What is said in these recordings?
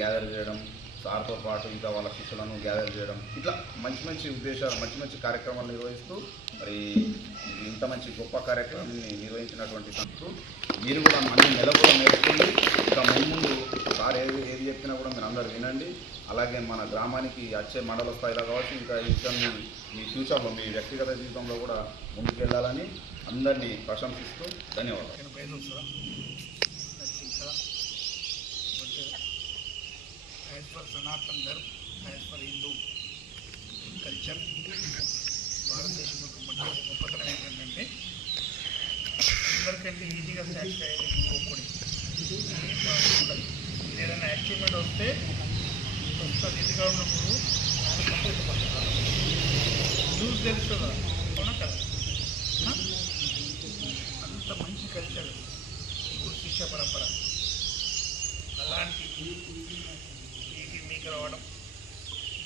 Gather చేయడం, సార్తో పాటు ఇంకా వాళ్ళ శిష్యులను గ్యాదర్ చేయడం, ఇట్లా మంచి మంచి ఉద్దేశాలు, మంచి మంచి కార్యక్రమాలు నిర్వహిస్తూ మరి ఇంత మంచి గొప్ప కార్యక్రమాన్ని నిర్వహించినటువంటి సంస్థ మీరు కూడా అన్ని నెల కూడా నేర్చుకోండి. ఇంకా ముందు సార్ ఏది చెప్పినా కూడా మీరు అందరూ వినండి. అలాగే మన గ్రామానికి వచ్చే మండల స్థాయిలో కావచ్చు, ఇంకా విషయాన్ని మీ ఫ్యూచర్లో మీ వ్యక్తిగత జీవితంలో కూడా ముందుకు వెళ్ళాలని అందరినీ ప్రశంసిస్తూ ధన్యవాదాలు. As for Sanatan Dharma, as for Hindu culture, భారతదేశం యొక్క మొదటి గొప్పతనం ఏంటంటే అందరికంటే ఈజీగా సాటిస్ఫై అయ్యేది ఇంకొకటి ఉండదు. ఏదైనా అచీవ్మెంట్ వస్తే కొంత ఇదిగా ఉన్నప్పుడు న్యూస్ తెలుస్తుందా అవునా కదా. అంత మంచి కల్చర్ గురు శిష్య పరంపర. అలాంటి నీటి మీకు రావడం,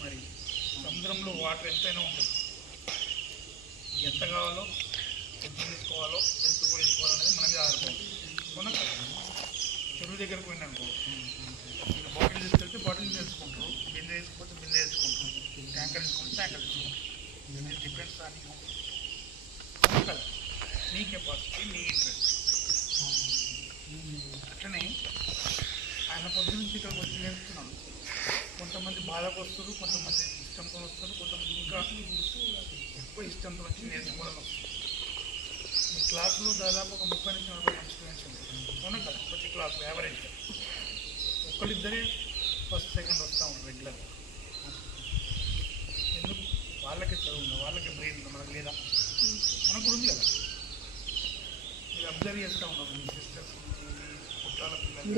మరి సముద్రంలో వాటర్ ఎంతైనా ఉంటుంది, ఎంత కావాలో ఎంత తీసుకోవాలో ఎంత పోయించుకోవాలనేది మనకి ఆధారపడుతుంది. అవునా కదా. చెరువు దగ్గరకు పోయినానుకో, మీరు బాటిల్ తీసుకెళ్తే బాటిల్ తెచ్చుకుంటారు, బిందె వేసుకోకపోతే బిందె తెచ్చుకుంటారు, ట్యాంకర్ తీసుకుంటే ట్యాంకర్ తీసుకుంటారు. ఇది డిపెండ్స్ ఆన్ యూ. అవునా కదా. నీ కెపాసిటీ, నీ ఇంట్రెస్ట్. అట్లనే ఆయన పొద్దు నుంచి ఇక్కడికి వచ్చి నేర్చుకున్నాను. కొంతమంది బాధకు వస్తారు, కొంతమంది ఇష్టంతో వస్తారు, కొంతమంది ఇంకా ఎక్కువ ఇష్టంతో వచ్చి నేర్చుకోవడం వస్తుంది. మీ క్లాసులో దాదాపు ఒక 30 నుంచి 40 స్టూడెంట్స్ ఉంటారు. అవునా కదా. ప్రతి క్లాస్లో యావరేజ్గా ఒకళ్ళిద్దరే ఫస్ట్ సెకండ్ వస్తూ ఉంటారు రెగ్యులర్గా. ఎందుకు? వాళ్ళకి చదువు, వాళ్ళకి బ్రెయిన్ మనకు లేదా, మనకు కూడా ఉంది కదా. మీరు అబ్జర్వ్ చేస్తూ ఉన్నారు మీ సిస్టర్స్, మీ చుట్టాల పిల్లలు